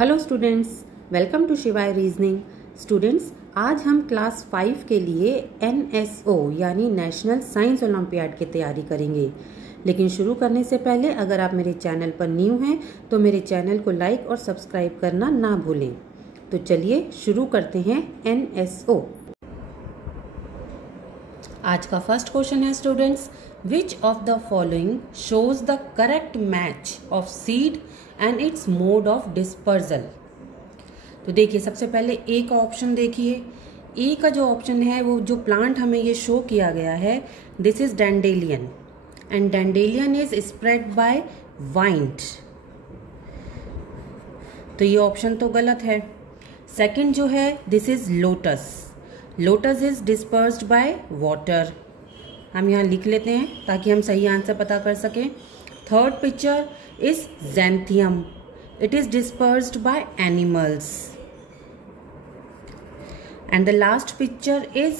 Hello students, welcome to शिवाय reasoning. Students, आज हम क्लास 5 के लिए NSO यानी नेशनल साइंस ओलंपियाड की तैयारी करेंगे। लेकिन शुरू करने से पहले अगर आप मेरे चैनल पर न्यू हैं तो मेरे चैनल को लाइक और सब्सक्राइब करना ना भूलें। तो चलिए शुरू करते हैं NSO। आज का फर्स्ट क्वेश्चन है students, which of the following shows the correct match of seed and it's mode of dispersal. तो देखिए, सबसे पहले ए का ऑप्शन देखिए। ए का जो ऑप्शन है वो जो प्लांट हमें ये शो किया गया है, this is dandelion and dandelion is spread by wind. तो ये ऑप्शन तो गलत है। सेकंड जो है, this is lotus. Lotus is dispersed by water. हम यहाँ लिख लेते हैं ताकि हम सही आंसर पता कर सकें। Third picture is xanthium, it is dispersed by animals. And the last picture is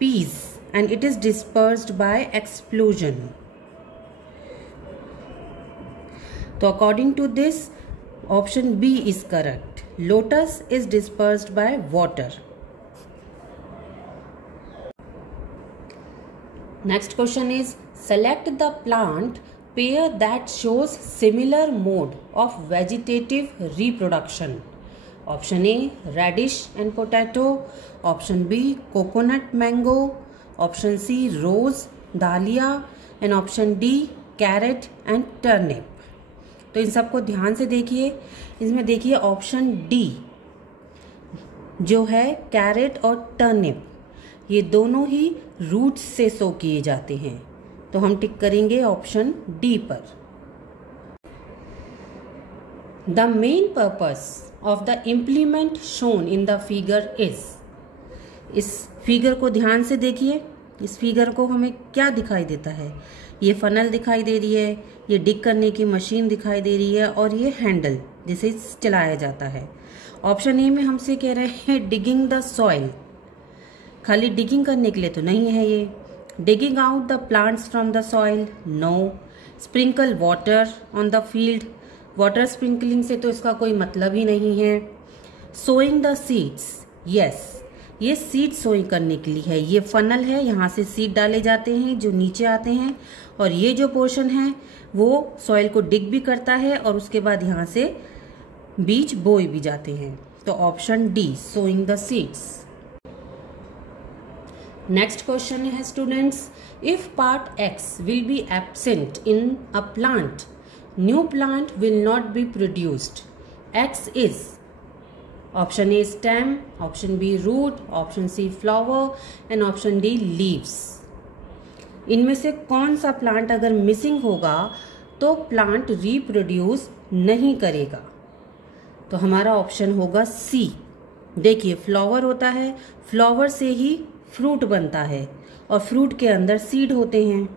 peas and it is dispersed by explosion. तो according to this option B is correct. Lotus is dispersed by water. Next question is, select the plant pair that shows similar mode of vegetative reproduction. Option A, radish and potato. Option B, coconut mango. Option C, rose, dahlia. And option D, carrot and turnip. तो इन सबको ध्यान से देखिए। इसमें देखिए option D जो है carat और टर्निप, ये दोनों ही रूट्स से सो किए जाते हैं। तो हम टिक करेंगे ऑप्शन डी पर। The main purpose of the implement shown in the figure is. इस फिगर को ध्यान से देखिए। इस फिगर को हमें क्या दिखाई देता है? ये फनल दिखाई दे रही है, ये डिग करने की मशीन दिखाई दे रही है और ये हैंडल जिसे चलाया जाता है। ऑप्शन ए में हमसे कह रहे हैं डिगिंग द सॉइल। खाली डिगिंग करने के लिए तो नहीं है ये। Digging out the plants from the soil, no. Sprinkle water on the field, water sprinkling से तो इसका कोई मतलब ही नहीं है। सोइंग द सीड्स, यस, ये सीड सोइंग करने के लिए है। ये फनल है, यहाँ से सीड डाले जाते हैं जो नीचे आते हैं, और ये जो पोर्शन है वो सॉइल को डिग भी करता है और उसके बाद यहाँ से बीज बोए भी जाते हैं। तो option D, sowing the seeds. Next question है students, if part X will be absent in a plant, new plant will not be produced. X is option A stem, option B root, option C flower and option D leaves. इनमें से कौन सा plant अगर missing होगा तो plant reproduce नहीं करेगा? तो हमारा ऑप्शन होगा सी। देखिए, फ्लावर होता है, फ्लावर से ही फ्रूट बनता है और फ्रूट के अंदर सीड होते हैं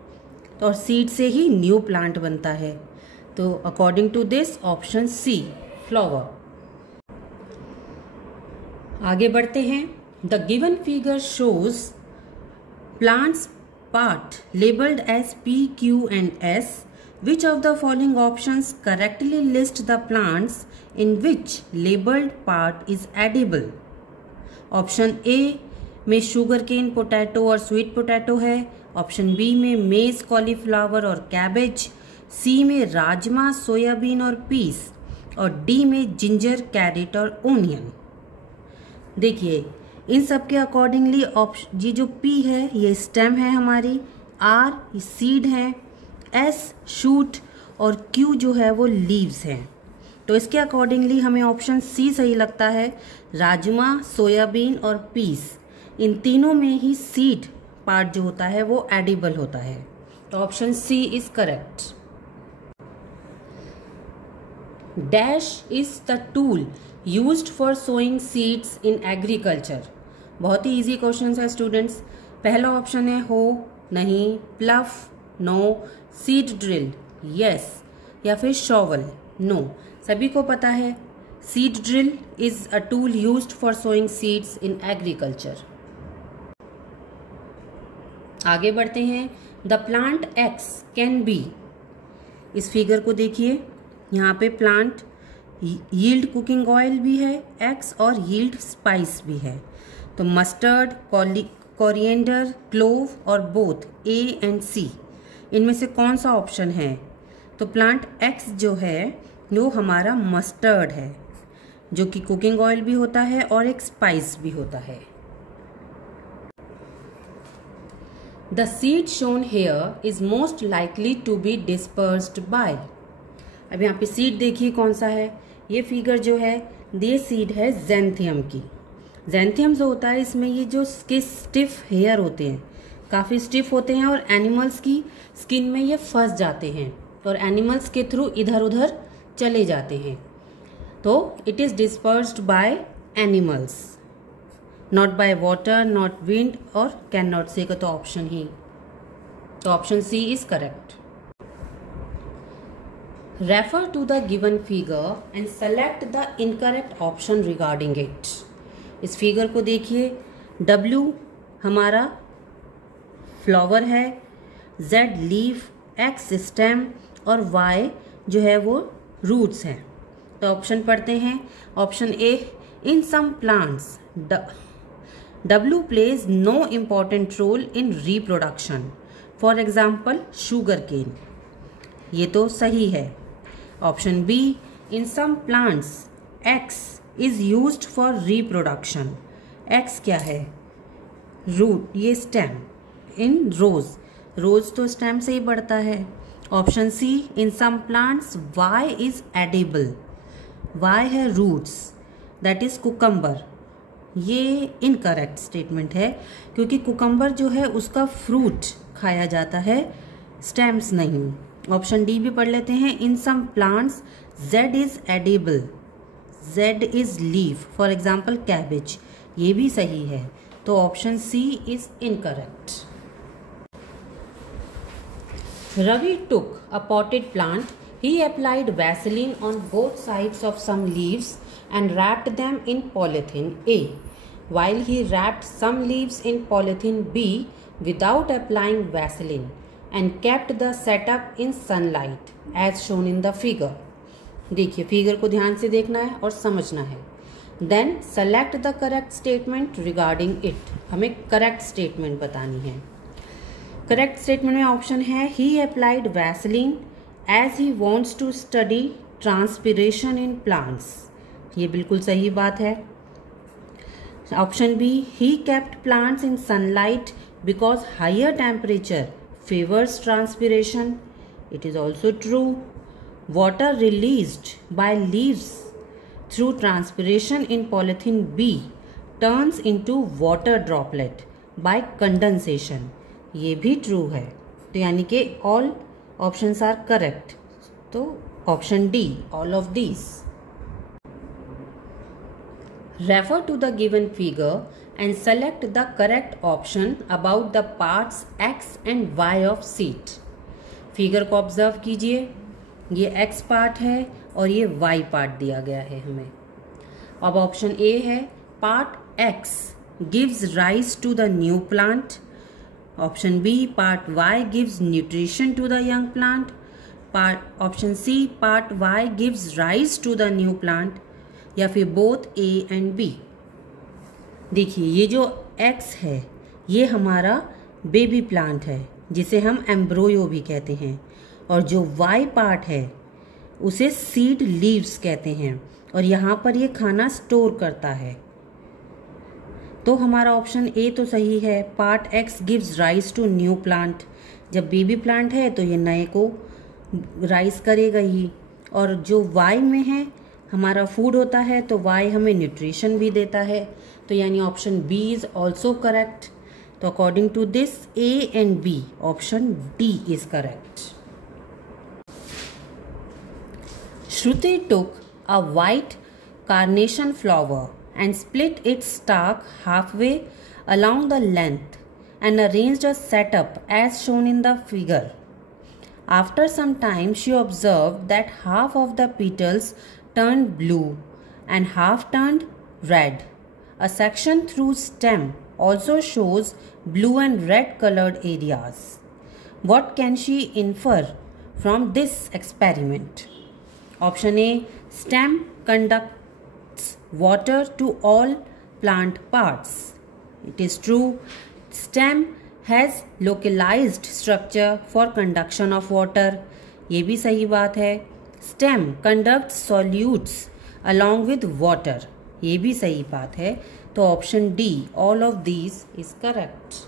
और सीड से ही न्यू प्लांट बनता है। तो according to this option C, flower. आगे बढ़ते हैं। The given figure shows plants part labelled as P, Q and S. Which of the following options correctly list the plants in which labeled part is edible? Option A में sugar cane potato और sweet potato है। Option B में मेज, cauliflower और cabbage. सी में rajma, soybean और piece. और D में जिंजर, कैरेट और ओनियन। देखिए, इन सब के अकॉर्डिंगली ऑप्शन ये जो पी है ये स्टेम है हमारी, आर ये सीड है, एस शूट और क्यू जो है वो लीव्स हैं। तो इसके अकॉर्डिंगली हमें ऑप्शन सी सही लगता है। राजमा, सोयाबीन और पीस, इन तीनों में ही सीड पार्ट जो होता है वो एडिबल होता है। तो option C is correct. Dash is the tool used for sowing seeds in agriculture. बहुत ही इजी क्वेश्चन है स्टूडेंट्स। पहला ऑप्शन है हो, नहीं, plough, no, seed drill, yes, या फिर शॉवल, नो। सभी को पता है seed drill is a tool used for sowing seeds in agriculture. आगे बढ़ते हैं। The plant X can be. इस फिगर को देखिए, यहाँ पे प्लांट यील्ड कुकिंग ऑयल भी है एक्स और यील्ड स्पाइस भी है। तो मस्टर्ड, कोरिएंडर, क्लोव और बोथ ए एंड सी, इनमें से कौन सा ऑप्शन है? तो प्लांट एक्स जो है वो हमारा मस्टर्ड है, जो कि कुकिंग ऑयल भी होता है और एक स्पाइस भी होता है। The seed shown here is most likely to be dispersed by. अब यहाँ पे सीड देखिए कौन सा है। ये फिगर जो है ये सीड है ज़ैंथियम की। ज़ैंथियम जो होता है इसमें ये जो स्टिफ हेयर होते हैं, काफ़ी स्टिफ होते हैं और एनिमल्स की स्किन में ये फंस जाते हैं और एनिमल्स के थ्रू इधर उधर चले जाते हैं। तो it is dispersed by animals, not by water, not wind और कैन नॉट से का तो ऑप्शन ही, तो option C is correct. Refer to the given figure and select the incorrect option regarding it. इस फिगर को देखिए, W हमारा flower है, Z लीफ, X स्टेम और Y जो है वो रूट्स हैं। तो ऑप्शन पढ़ते हैं। Option A, in some plants W plays no important role in reproduction, for example sugar cane, ये तो सही है। Option B, in some plants X is used for reproduction, X क्या है? रूट, ये स्टेम। इन रोज तो स्टेम से ही बढ़ता है। Option C, in some plants Y is edible, Y है रूट्स, दैट इज कुकम्बर। ये इनकरेक्ट स्टेटमेंट है क्योंकि कुकम्बर जो है उसका फ्रूट खाया जाता है, स्टेम्स नहीं। ऑप्शन डी भी पढ़ लेते हैं। In some plants Z is edible, Z is leaf, for example cabbage, ये भी सही है। तो option C is incorrect. Ravi took a potted plant. He applied Vaseline on both sides of some leaves and wrapped them in polythene A, while he wrapped some leaves in polythene B without applying Vaseline and kept the setup in sunlight as shown in the figure. देखिए figure को ध्यान से देखना है और समझना है। Then select the correct statement regarding it. हमें करेक्ट स्टेटमेंट बतानी है। करेक्ट स्टेटमेंट में ऑप्शन है, he applied Vaseline as he wants to study transpiration in plants, ये बिल्कुल सही बात है। Option B, he kept plants in sunlight because higher temperature favors transpiration, it is also true. Water released by leaves through transpiration in polythene B turns into water droplet by condensation, ये भी true है। तो यानी कि all options are correct. तो option D, all of these. Refer to the given figure and select the correct option about the parts X and Y of seed. Figure को observe कीजिए, ये एक्स पार्ट है और ये Y part दिया गया है हमें। अब ऑप्शन ए है, part X gives rise to the new plant. Option B, part Y gives nutrition to the young plant. Option C, part Y gives rise to the new plant, या फिर both A and B. देखिए ये जो x है ये हमारा baby plant है जिसे हम एम्ब्रोयो भी कहते हैं, और जो वाई पार्ट है उसे सीड लीव्स कहते हैं, और यहाँ पर ये खाना स्टोर करता है। तो हमारा ऑप्शन ए तो सही है, part X gives rise to new plant. जब बेबी प्लांट है तो ये नए को राइज करेगा ही, और जो वाई में है हमारा फूड होता है तो वाई हमें न्यूट्रिशन भी देता है। तो यानी option B is also correct. तो according to this A and B, option D is correct. Shruti took a white carnation flower and split its stalk halfway along the length and arranged a setup as shown in the figure. After some time, she observed that half of the petals turned blue and half turned red. A section through stem also shows blue and red colored areas. What can she infer from this experiment? Option A, stem conducts water to all plant parts. It is true. Stem has localized structure for conduction of water. ये भी सही बात है. Stem conducts solutes along with water. ये भी सही बात है. तो option D, all of these is correct.